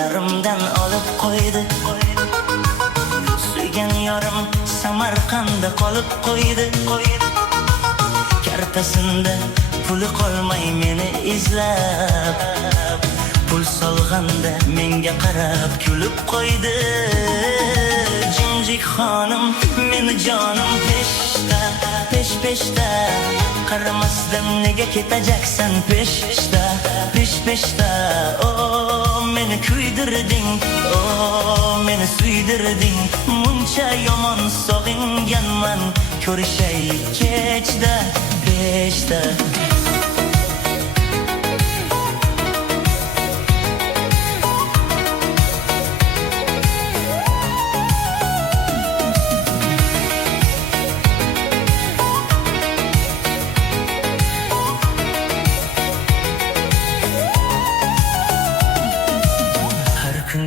qo'llarimdan olib qo'ydi. Suygan yorim Samarqandda qolib qo'ydi. Kartasinda puli qolmay meni izlab, pul solganda menga qarab kulib qo'ydi. Jimjik xonim, meni jonim peshda, pesh-peshda, qaramasdan nega ketajaksan peshda, pesh-peshda. Oh, meni kuydirding, oh, meni suydirding. Muncha yomon sog'inganman, ko'rishaylik kechda, peshda.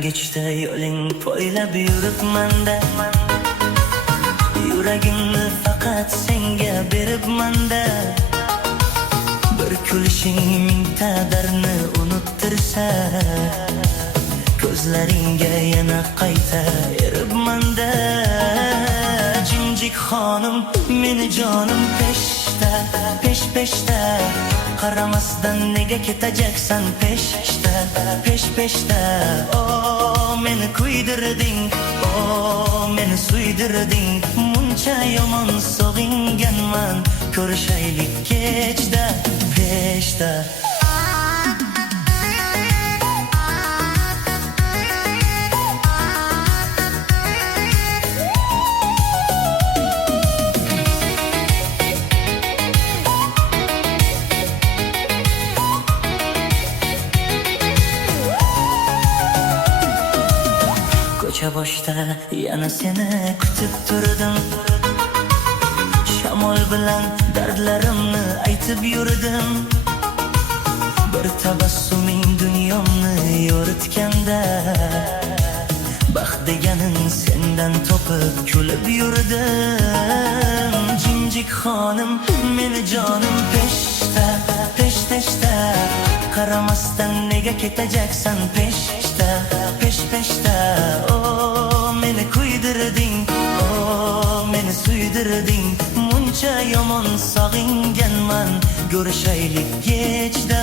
Kechda yo'ling poylab yuribmanda, yuragimni faqat senga beribmanda. Bir kulishing mingta dardni unuttirsa, ko'zlaringga yana qayta eribmanda. Jimjik xonim, meni jonim peshda, pesh-peshda, qaramasdan nega ketajaksan peshda, pesh-peshda. Oh, meni kuydirding, oh, meni suydirding. Muncha yomon sog'inganman, ko'rishaylik kechda, peshda. Ko'cha boshda yana seni kutib turdim, shamol bilan dardlarimni aytib yurdim. Bir tabassuming dunyomni yoritganda, baxt deganin sendan topib kulib yurdim. Jimjik xonim, meni jonim peshda, pesh-peshda, qaramasdan nega ketajaksan peshda, pesh-peshda. Oh, meni kuydirding, oh, meni suydirding. Muncha yomon sog'inganman, ko'rishaylik kechda,